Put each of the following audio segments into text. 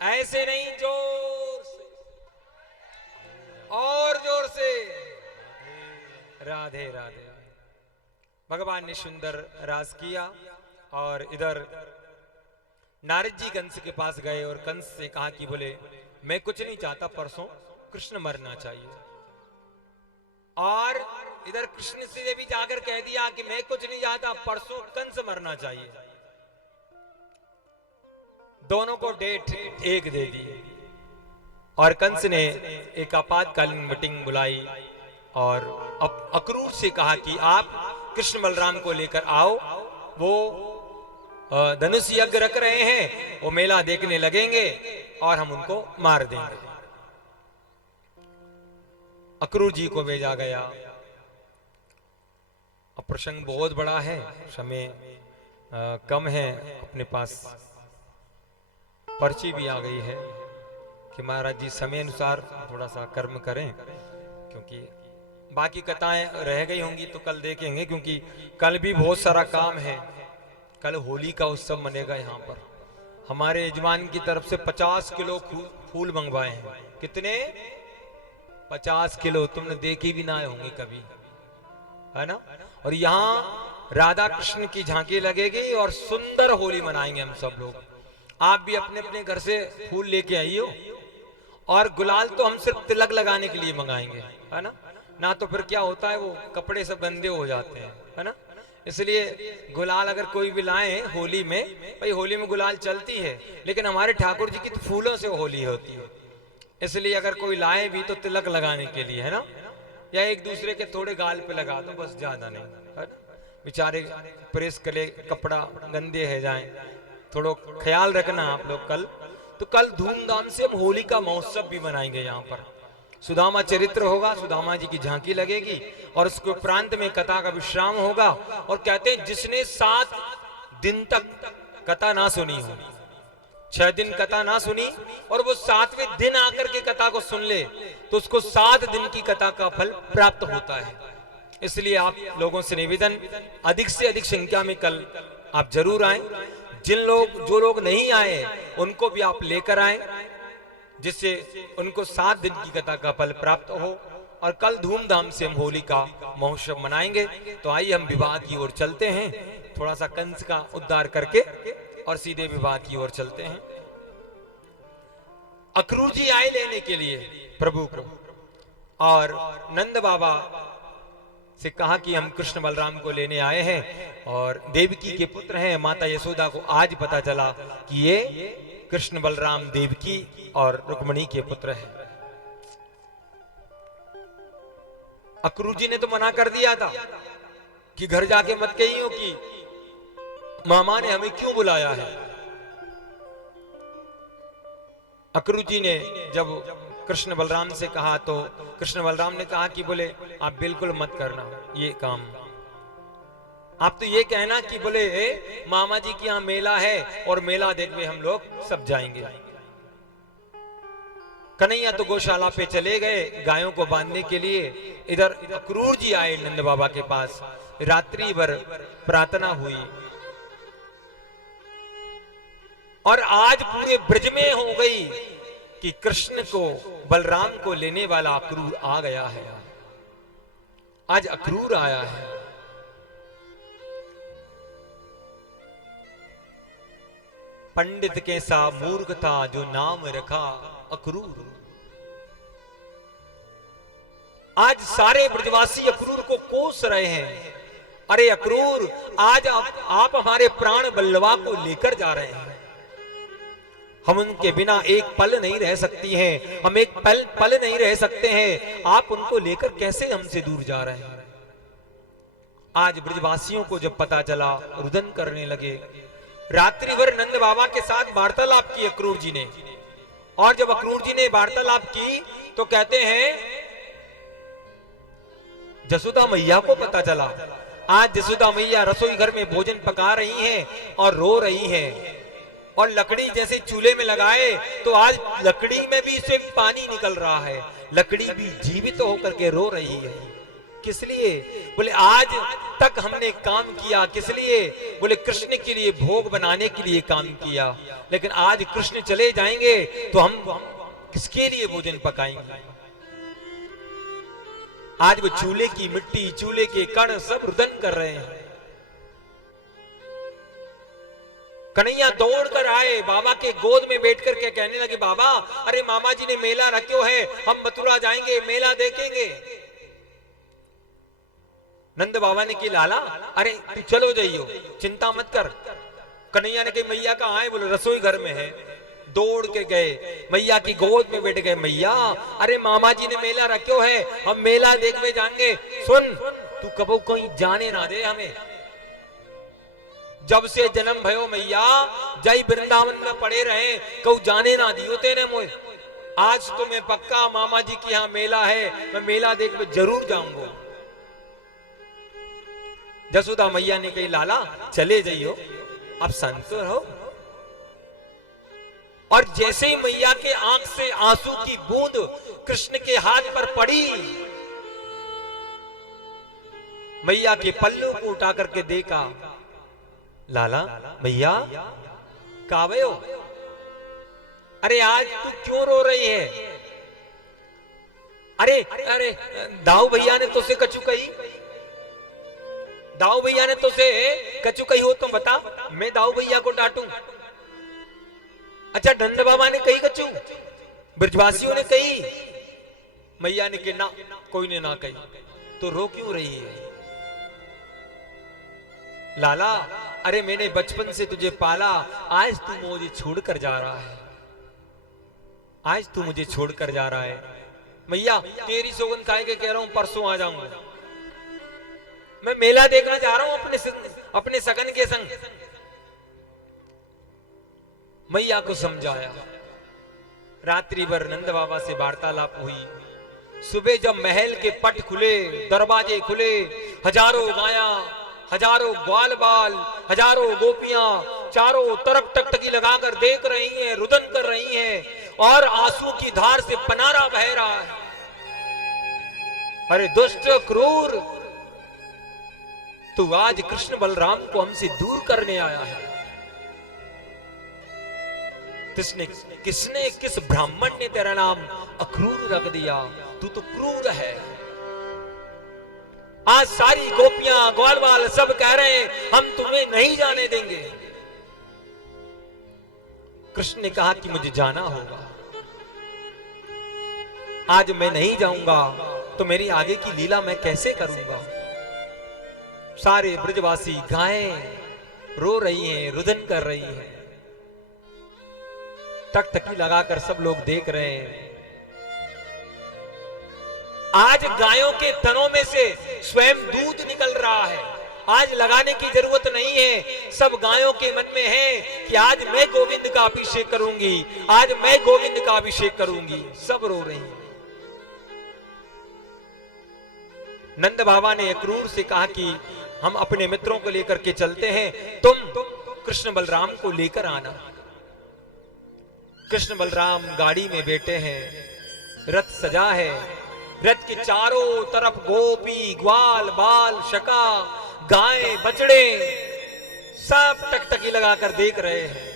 ऐसे नहीं, जोर से और जोर से। राधे राधे। भगवान ने सुंदर रास किया और इधर नारद जी कंस के पास गए और कंस से कहा कि बोले मैं कुछ नहीं चाहता, परसों कृष्ण मरना चाहिए। और इधर कृष्ण से भी जाकर कह दिया कि मैं कुछ नहीं चाहता, परसों कंस मरना चाहिए। दोनों को डेट एक दे दी और कंस ने एक आपातकालीन मीटिंग बुलाई और अक्रूर से कहा कि आप कृष्ण बलराम को लेकर आओ, वो धनुष यज्ञ रख रहे हैं, वो मेला देखने लगेंगे और हम उनको मार देंगे। अक्रूर जी को भेजा गया। अब प्रसंग बहुत बड़ा है, समय कम है, अपने पास पर्ची भी आ गई है कि महाराज जी समय अनुसार थोड़ा सा कर्म करें, क्योंकि बाकी कथाएं रह गई होंगी तो कल देखेंगे, क्योंकि कल भी बहुत सारा काम है। कल होली का उत्सव मनेगा यहाँ पर। हमारे यजमान की तरफ से 50 किलो फूल मंगवाए हैं। कितने? 50 किलो। तुमने देखी भी ना होंगी कभी, है ना। और यहाँ राधा कृष्ण की झांकी लगेगी और सुंदर होली मनाएंगे हम सब लोग। आप भी अपने अपने घर से फूल लेके आइयो। और गुलाल तो हम सिर्फ तिलक लगाने के लिए मंगाएंगे, है ना। ना तो फिर क्या होता है, वो कपड़े सब गंदे हो जाते हैं, है ना। इसलिए गुलाल अगर कोई भी लाए होली में, भाई होली में गुलाल चलती है, लेकिन हमारे ठाकुर जी की तो फूलों से होली होती है। इसलिए अगर कोई लाए भी तो तिलक लगाने के लिए, है ना, या एक दूसरे के थोड़े गाल पे लगा दो, बस, ज्यादा नहीं, है ना। बेचारे प्रेस करे कपड़ा गंदे है जाए, थोड़ा ख्याल रखना आप लोग। कल धूमधाम से हम होली का महोत्सव भी मनाएंगे। यहाँ पर सुदामा चरित्र होगा, सुदामा जी की झांकी लगेगी और उसके उपरांत में कथा का विश्राम होगा। और कहते हैं जिसने 7 दिन तक कथा ना सुनी हो, 6 दिन कथा ना सुनी और वो 7वें दिन आकर के कथा को सुन ले, तो उसको 7 दिन की कथा का फल प्राप्त होता है। इसलिए आप लोगों से निवेदन, अधिक से अधिक संख्या में कल आप जरूर आए। जो लोग नहीं आए उनको भी आप लेकर आए, जिससे उनको 7 दिन की कथा का फल प्राप्त हो। और कल धूमधाम से हम होली का महोत्सव मनाएंगे। तो आइए हम विवाह की ओर चलते हैं, थोड़ा सा कंस का उद्धार करके और सीधे विवाह की ओर चलते हैं। अक्रूर जी आए लेने के लिए प्रभु को, और नंद बाबा से कहा कि हम कृष्ण बलराम को लेने आए हैं और देवकी के पुत्र हैं। माता यशोदा को आज पता चला कि ये कृष्ण बलराम देवकी और रुक्मिणी के पुत्र हैं। अक्रूर जी ने तो मना कर दिया था कि घर जाके मत कहियो कि मामा ने हमें क्यों बुलाया है। अक्रूर जी ने जब कृष्ण बलराम से कहा तो कृष्ण बलराम ने कहा कि बोले आप बिल्कुल मत करना ये काम। आप तो ये कहना कि बोले मामा जी के यहाँ मेला है और मेला देखने हम लोग सब जाएंगे। कन्हैया तो गौशाला पे चले गए गायों को बांधने के लिए। इधर अक्रूर जी आए नंद बाबा के पास। रात्रि भर प्रार्थना हुई और आज पूरे ब्रज में हो गई कि कृष्ण को बलराम को लेने वाला अक्रूर आ गया है। आज अक्रूर आया है। पंडित कैसा मूर्ख था जो नाम रखा अक्रूर। आज सारे ब्रजवासी अक्रूर को कोस रहे हैं। अरे अक्रूर, आज आप हमारे प्राण बल्लवा को लेकर जा रहे हैं। हम उनके बिना एक पल नहीं रह सकती हैं, हम एक पल नहीं रह सकते हैं। आप उनको लेकर कैसे हमसे दूर जा रहे हैं। आज ब्रजवासियों को जब पता चला, रुदन करने लगे। रात्रि भर नंद बाबा के साथ वार्तालाप की अक्रूर जी ने, और जब अक्रूर जी ने वार्तालाप की तो कहते हैं जसोदा मैया को पता चला। आज जसोदा मैया रसोई घर में भोजन पका रही हैं और रो रही हैं। और लकड़ी जैसे चूल्हे में लगाए तो आज लकड़ी में भी से पानी निकल रहा है, लकड़ी भी जीवित होकर के रो रही है। किस लिए? बोले आज तक हमने काम किया किस लिए? बोले कृष्ण के लिए, भोग बनाने के लिए काम किया, लेकिन आज कृष्ण चले जाएंगे तो हम किसके लिए भोजन पकाएंगे? आज वो चूल्हे की मिट्टी, चूल्हे के कण सब रुदन कर रहे हैं। कन्हैया दौड़ कर आए, बाबा के गोद में बैठकर के कहने लगे, बाबा अरे मामा जी ने मेला रखो है, हम मथुरा जाएंगे, मेला देखेंगे। नंद बाबा ने की लाला अरे तू चलो जाइयो, चिंता मत कर। कन्हैया ने कही मैया कहाँ है? बोले रसोई घर में है। दौड़ के गए, मैया की गोद में बैठ गए। मैया अरे मामा जी ने मेला रखो है, हम मेला देखने जाएंगे। सुन तू कबो कोई जाने ना दे हमें। जब से जन्म भयो मैया जय वृंदावन में पड़े रहे, कऊ जाने ना दियो तेरे मोए। आज तो मैं पक्का मामा जी के यहाँ मेला है, मैं मेला देखने जरूर जाऊंगा। जसोदा मैया ने कही लाला चले जाइयो, अब शांत तो रहो। और जैसे ही मैया के आंख से आंसू की बूंद कृष्ण के हाथ पर पड़ी, मैया के पल्लू को उठा करके देखा। लाला मैया कावे हो? अरे आज तू क्यों रो रही है? अरे अरे दाऊ भैया ने तुझसे कछु कही? दाऊ भैया ने तुझसे कछु कही हो तो बता, मैं दाऊ भैया को डांटूं? अच्छा नंद बाबा ने कही कछु? ब्रजवासियों ने कही? मैया ने कहा ना, कोई ने ना कही। तो रो क्यों रही है? लाला अरे मैंने बचपन से तुझे पाला, आज तू मुझे छोड़कर जा रहा है, आज तू मुझे छोड़कर जा रहा है। मैया तेरी सौगंध खाए के कह रहा हूं, परसों आ जाऊंगा। मैं मेला देखना जा रहा हूं अपने सगन के संग। मैया को समझाया। रात्रि भर नंद बाबा से वार्तालाप हुई। सुबह जब महल के पट खुले, दरवाजे खुले, हजारों गाया, हजारों ग्वाल बाल, हजारों गोपियां चारों तरफ टकटकी लगाकर देख रही हैं, रुदन कर रही हैं, और आंसू की धार से पनारा बह रहा है। अरे दुष्ट क्रूर, तू आज कृष्ण बलराम को हमसे दूर करने आया है। किसने किस ब्राह्मण ने तेरा नाम अक्रूर रख दिया? तू तो क्रूर है। आज सारी गोपियां ग्वालवाल सब कह रहे हैं हम तुम्हें नहीं जाने देंगे। कृष्ण ने कहा कि मुझे जाना होगा। आज मैं नहीं जाऊंगा तो मेरी आगे की लीला मैं कैसे करूंगा? सारे ब्रजवासी गायें रो रही हैं, रुदन कर रही हैं, टकटकी लगाकर सब लोग देख रहे हैं। आज गायों के तनों में से स्वयं दूध निकल रहा है। आज लगाने की जरूरत नहीं है। सब गायों के मन में है कि आज मैं गोविंद का अभिषेक करूंगी, आज मैं गोविंद का अभिषेक करूंगी। सब रो रही हैं। नंद बाबा ने अक्रूर से कहा कि हम अपने मित्रों को लेकर के चलते हैं, तुम कृष्ण बलराम को लेकर आना। कृष्ण बलराम गाड़ी में बैठे हैं, रथ सजा है, रथ के चारों तरफ गोपी ग्वाल बाल शका गाय बछड़े सब टकटकी लगाकर देख रहे हैं।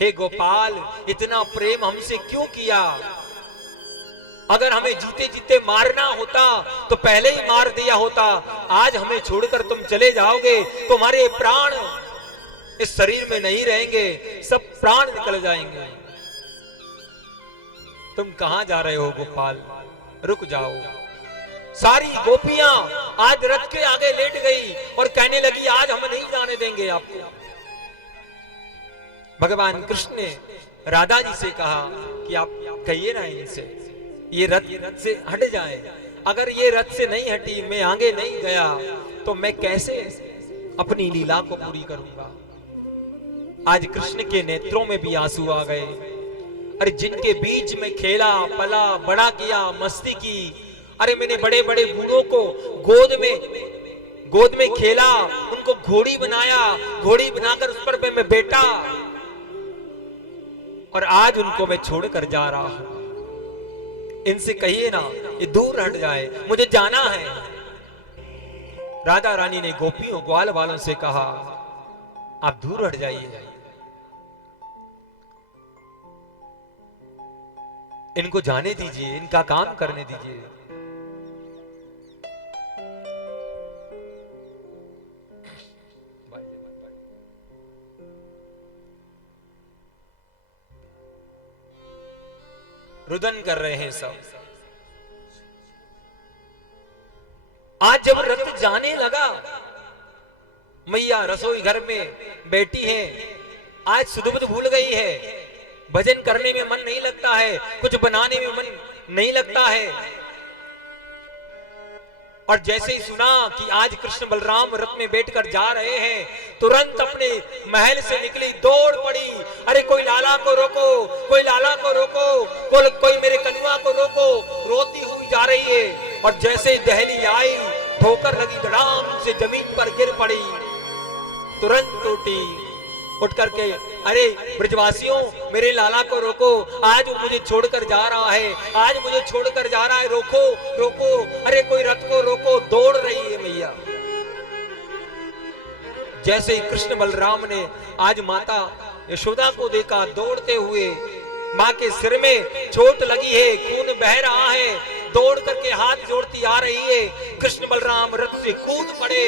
हे गोपाल, इतना प्रेम हमसे क्यों किया? अगर हमें जीते जीते मारना होता तो पहले ही मार दिया होता। आज हमें छोड़कर तुम चले जाओगे तो हमारे प्राण इस शरीर में नहीं रहेंगे, सब प्राण निकल जाएंगे। तुम कहां जा रहे हो गोपाल? रुक जाओ। सारी गोपियां आज रथ के आगे लेट गई और कहने लगी आज हम नहीं जाने देंगे आपको। भगवान कृष्ण ने राधा जी से कहा कि आप कहिए ना इनसे, ये रथ से हट जाए। अगर ये रथ से नहीं हटी, मैं आगे नहीं गया तो मैं कैसे अपनी लीला को पूरी करूंगा? आज कृष्ण के नेत्रों में भी आंसू आ गए। अरे जिनके बीच में खेला पला बड़ा किया, मस्ती की, अरे मैंने बड़े बड़े बूढ़ों को गोद में खेला, उनको घोड़ी बनाया, घोड़ी बनाकर उस पर मैं बैठा, और आज उनको मैं छोड़कर जा रहा हूं। इनसे कहिए ना ये दूर हट जाए, मुझे जाना है। राधा रानी ने गोपियों ग्वाल वालों से कहा आप दूर हट जाइए, इनको जाने दीजिए, इनका काम करने दीजिए। रुदन कर रहे हैं सब। आज जब रथ जाने लगा, मैया रसोई घर में बैठी है, आज सुध बुध भूल गई है, भजन करने में मन नहीं लगता है, कुछ बनाने में मन नहीं लगता है। और जैसे ही सुना कि आज कृष्ण बलराम रथ में बैठकर जा रहे हैं, तुरंत अपने महल से निकली, दौड़ पड़ी। अरे कोई लाला को रोको, कोई लाला को रोको, कोई मेरे कनुआ को रोको, रोती हुई जा रही है। और जैसे ही दहली आई, ठोकर लगी, धड़ाम से जमीन पर गिर पड़ी, तुरंत टूटी। उठ करके अरे ब्रजवासियों मेरे लाला को रोको, आज वो मुझे छोड़कर जा रहा है, आज मुझे छोड़कर जा रहा है, रोको रोको, अरे कोई रथ को रोको। दौड़ रही है मैया। जैसे ही कृष्ण बलराम ने आज माता यशोदा को देखा दौड़ते हुए, मां के सिर में चोट लगी है, खून बह रहा है, दौड़ करके हाथ जोड़ती आ रही है। कृष्ण बलराम रथ से कूद पड़े,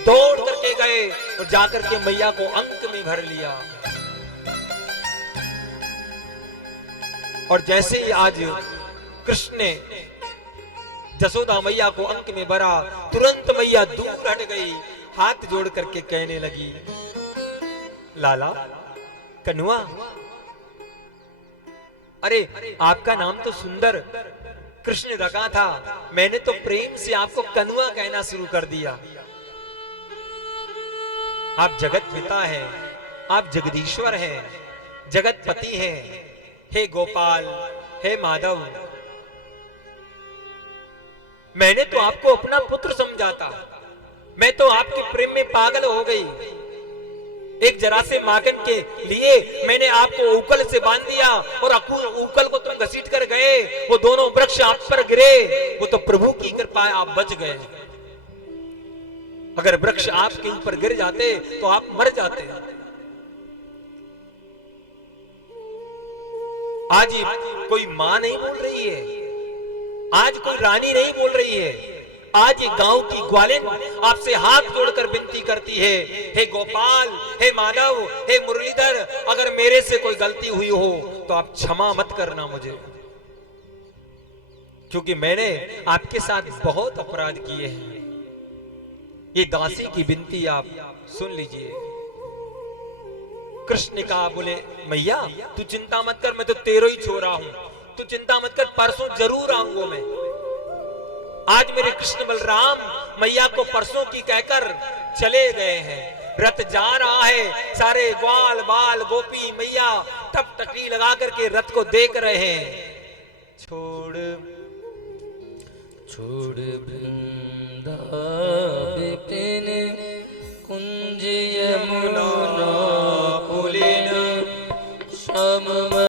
दौड़ करके गए और जाकर के मैया को अंक में भर लिया। और जैसे ही आज कृष्ण ने जसोदा मैया को अंक में भरा, तुरंत मैया दूर हट गई, हाथ जोड़ करके कहने लगी लाला कनुआ, अरे आपका नाम तो सुंदर कृष्ण रखा था, मैंने तो प्रेम से आपको कनुआ कहना शुरू कर दिया। आप जगत पिता हैं, आप जगदीश्वर हैं, जगत पति हैं, हे गोपाल, हे माधव, मैंने तो आपको अपना पुत्र समझा था, मैं तो आपके प्रेम में पागल हो गई। एक जरा से माखन के लिए मैंने आपको उकल से बांध दिया और उकल को तुम घसीट कर गए, वो दोनों वृक्ष आप पर गिरे, वो तो प्रभु की कृपा है आप बच गए। अगर वृक्ष आपके ऊपर गिर जाते तो आप मर जाते। आज कोई मां नहीं बोल रही है, आज कोई रानी नहीं बोल रही है, आज ये गांव की ग्वालिन आपसे हाथ जोड़कर विनती करती है, हे गोपाल, हे माधव, हे मुरलीधर, अगर मेरे से कोई गलती हुई हो तो आप क्षमा मत करना मुझे, क्योंकि मैंने आपके साथ बहुत अपराध किए हैं। ये दासी की विनती आप सुन लीजिए। कृष्ण ने कहा, बोले मैया तू चिंता मत कर, मैं तो तेरो ही छोरा हूं, तू चिंता मत कर, परसों जरूर आऊंगा मैं। आज मेरे कृष्ण बलराम मैया को परसों की कहकर चले गए हैं, रथ जा रहा है, सारे ग्वाल बाल गोपी मैया टप टकरी लगा करके रथ को देख रहे हैं। छोड़ छोड़